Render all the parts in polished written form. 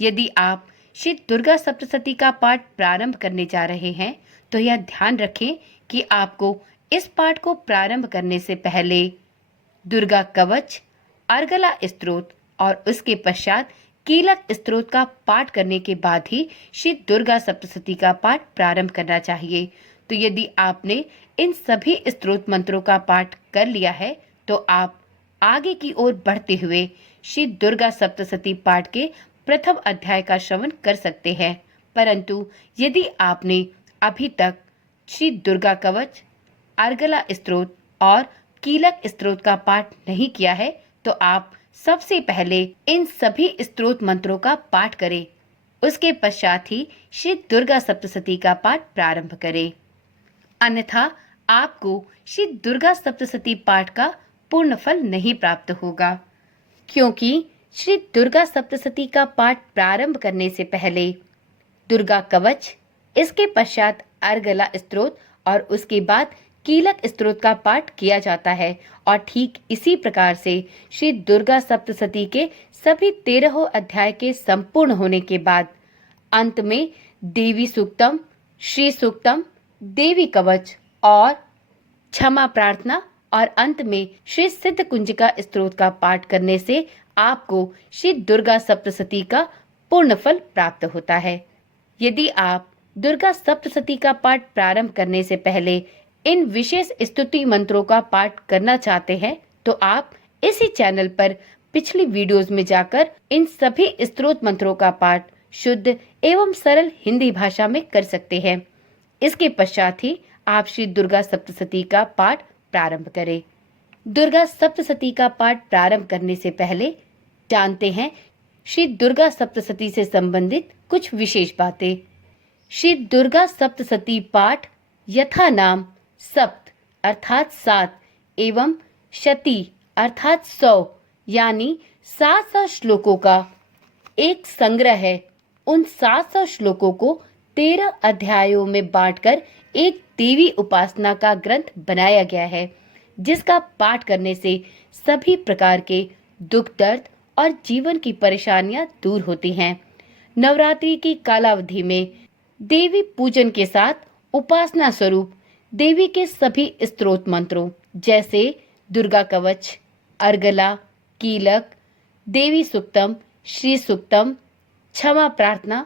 यदि आप श्री दुर्गा सप्तशती का पाठ प्रारंभ करने जा रहे हैं तो यह ध्यान रखें कि आपको इस पाठ को प्रारंभ करने से पहले दुर्गा कवच, अर्गला स्तोत्र और उसके पश्चात कीलक स्तोत्र का पाठ करने के बाद ही श्री दुर्गा सप्तशती का पाठ प्रारंभ करना चाहिए। तो यदि आपने इन सभी स्तोत्र मंत्रों का पाठ कर लिया है तो आप आगे की ओर बढ़ते हुए श्री दुर्गा सप्तशती पाठ के प्रथम अध्याय का श्रवण कर सकते हैं। परंतु यदि आपने अभी तक श्री दुर्गा कवच, अर्गला स्तोत्र और कीलक स्तोत्र का पाठ नहीं किया है तो आप सबसे पहले इन सभी स्तोत्र मंत्रों का पाठ करें। उसके पश्चात ही श्री दुर्गा सप्तशती का पाठ प्रारंभ करें। अन्यथा आपको श्री दुर्गा सप्तशती पाठ का पूर्ण फल नहीं प्राप्त होगा, क्योंकि श्री दुर्गा सप्तशती का पाठ प्रारंभ करने से पहले दुर्गा कवच, इसके पश्चात अर्गला स्तोत्र और उसके बाद कीलक स्तोत्र का पाठ किया जाता है। और ठीक इसी प्रकार से श्री दुर्गा सप्तशती के सभी 13 अध्याय के संपूर्ण होने के बाद अंत में देवी सूक्तम, श्री सूक्तम, देवी कवच और क्षमा प्रार्थना और अंत में श्री सिद्ध कुंजिका स्तोत्र का पाठ करने से आपको श्री दुर्गा सप्तशती का पूर्ण फल प्राप्त होता है। यदि आप दुर्गा सप्तशती का पाठ प्रारंभ करने से पहले इन विशेष स्तुति मंत्रों का पाठ करना चाहते हैं तो आप इसी चैनल पर पिछली वीडियोस में जाकर इन सभी स्तोत्र मंत्रों का पाठ शुद्ध एवं सरल हिंदी भाषा में कर सकते हैं। इसके पश्चात ही आप श्री दुर्गा सप्तशती का पाठ प्रारंभ करें। दुर्गा सप्तशती का पाठ प्रारंभ करने से पहले जानते हैं श्री दुर्गा सप्तशती से संबंधित कुछ विशेष बातें। श्री दुर्गा सप्तशती पाठ यथा नाम सप्त अर्थात 7 एवं शती अर्थात 100 यानी 700 श्लोकों का एक संग्रह है। उन 700 श्लोकों को 13 अध्यायों में बांटकर एक देवी उपासना का ग्रंथ बनाया गया है, जिसका पाठ करने से सभी प्रकार के दुख, दर्द और जीवन की परेशानियां दूर होती हैं। नवरात्रि की कालावधि में देवी पूजन के साथ उपासना स्वरूप देवी के सभी स्तोत्र मंत्रों जैसे दुर्गा कवच, अर्गला, कीलक, देवी सूक्तम, श्री सूक्तम, क्षमा प्रार्थना,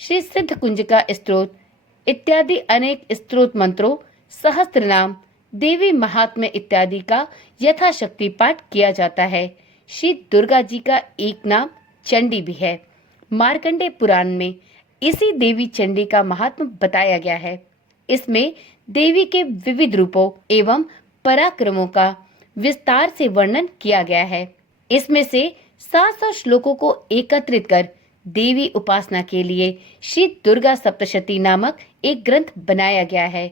श्री सिद्ध कुंजिका स्तोत्र इत्यादि अनेक स्तोत्र मंत्रों, सहस्त्रनाम, देवी महात्म्य इत्यादि का यथाशक्ति पाठ किया जाता है। श्री दुर्गा जी का एक नाम चंडी भी है। मार्कंडेय पुराण में इसी देवी चंडी का महात्म्य बताया गया है। इसमें देवी के विविध रूपों एवं पराक्रमों का विस्तार से वर्णन किया गया है। इसमें से 700 श्लोकों को एकत्रित कर देवी उपासना के लिए श्री दुर्गा सप्तशती नामक एक ग्रंथ बनाया गया है।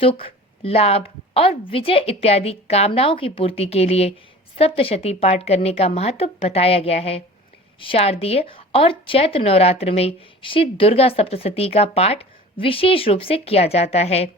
सुख, लाभ और विजय इत्यादि कामनाओं की पूर्ति के लिए सप्तशती पाठ करने का महत्व बताया गया है। शारदीय और चैत्र नवरात्र में श्री दुर्गा सप्तशती का पाठ विशेष रूप से किया जाता है।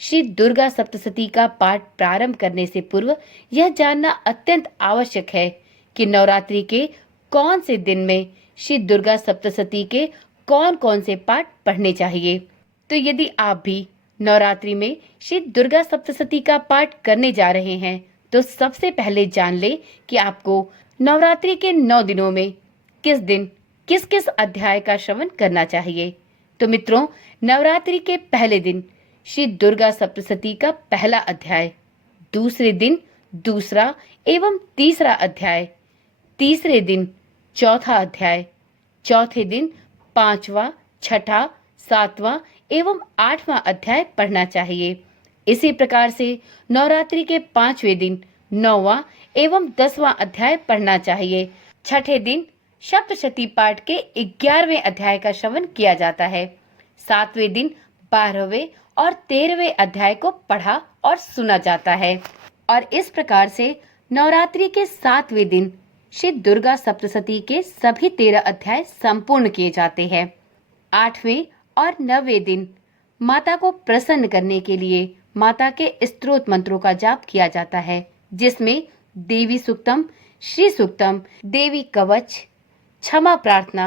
श्री दुर्गा सप्तशती का पाठ प्रारंभ करने से पूर्व यह जानना अत्यंत आवश्यक है कि नवरात्रि के कौन से दिन में श्री दुर्गा सप्तशती के कौन कौन से पाठ पढ़ने चाहिए। तो यदि आप भी नवरात्रि में श्री दुर्गा सप्तशती का पाठ करने जा रहे हैं तो सबसे पहले जान ले कि आपको नवरात्रि के 9 दिनों में किस दिन किस किस अध्याय का श्रवण करना चाहिए। तो मित्रों, नवरात्रि के पहले दिन श्री दुर्गा सप्तशती का पहला अध्याय, दूसरे दिन दूसरा एवं तीसरा अध्याय, तीसरे दिन चौथा अध्याय, चौथे दिन 5वां, 6ठा, 7वां एवं 8वां अध्याय पढ़ना चाहिए। इसी प्रकार से नवरात्रि के 5वें दिन 9वां एवं 10वां अध्याय पढ़ना चाहिए। छठे दिन सप्तशती पाठ के 11वें अध्याय का श्रवण किया जाता है। 7वें दिन 12वें और 13वें अध्याय को पढ़ा और सुना जाता है। और इस प्रकार से नवरात्रि के 7वें दिन श्री दुर्गा सप्तशती के सभी 13 अध्याय संपूर्ण किए जाते हैं। 8वें और 9वें दिन माता को प्रसन्न करने के लिए माता के स्तोत्र मंत्रों का जाप किया जाता है, जिसमें देवी सूक्तम, श्री सूक्तम, देवी कवच, क्षमा प्रार्थना,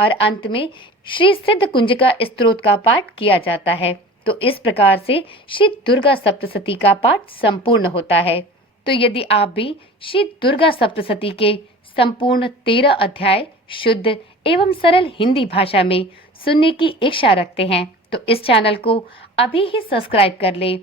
और अंत में श्री सिद्ध कुंज का स्तोत्र का पाठ किया जाता है। तो इस प्रकार से श्री दुर्गा सप्तशती का पाठ संपूर्ण होता है। तो यदि आप भी श्री दुर्गा सप्तशती के संपूर्ण 13 अध्याय शुद्ध एवं सरल हिंदी भाषा में सुनने की इच्छा रखते हैं तो इस चैनल को अभी ही सब्सक्राइब कर ले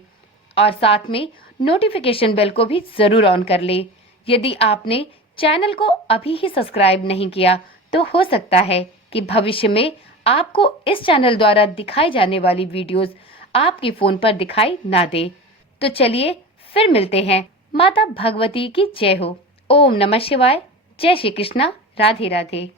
और साथ में नोटिफिकेशन बेल को भी जरूर ऑन कर ले। यदि आपने चैनल को अभी ही सब्सक्राइब नहीं किया तो हो सकता है कि भविष्य में आपको इस चैनल द्वारा दिखाई जाने वाली वीडियोस आपके फोन पर दिखाई ना दे। तो चलिए फिर मिलते हैं। माता भगवती की जय हो। ओम नमः शिवाय। जय श्री कृष्णा। राधे राधे।